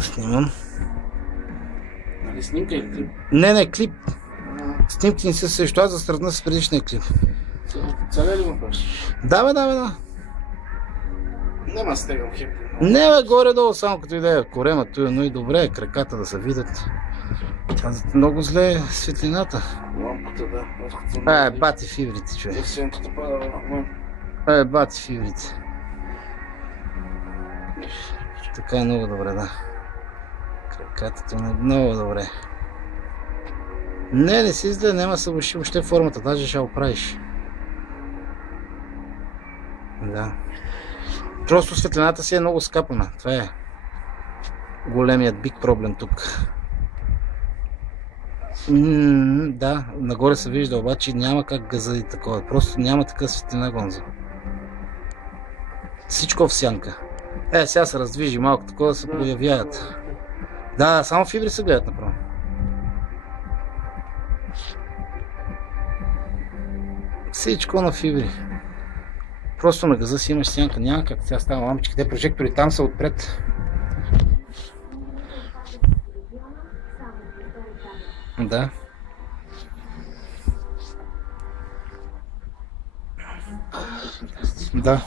Снимам. Нали снимка или клип? Не, клип. Снимки не са също, аз застръдна с предишния клип. Целя ли му пъш? Да. Нема стегам хеп. Не, бе, горе-долу, само като идея корема, но и добре, краката да се видят. Много зле е светлината. Лампата, да. Бати фибрите, човек. Сенката пада вън. Бати фибрите. Така е много добре, да. Краката е много добре. Не си изгледа, няма се върши въобще формата, даже ще оправиш. Да. Просто светлината си е много скапана. Това е големият биг проблем тук. Да, нагоре се вижда, обаче няма как газа и такова. Просто няма така светлина, Гонзо. Всичко в сянка. Сега се раздвижи малко, такова да се появяват. Да, само фибри се гледат направо. Всичко на фибри. Просто на газа си имаш сянка, няма как. Сега става лампички, те прожектори там са отпред. Да. Да.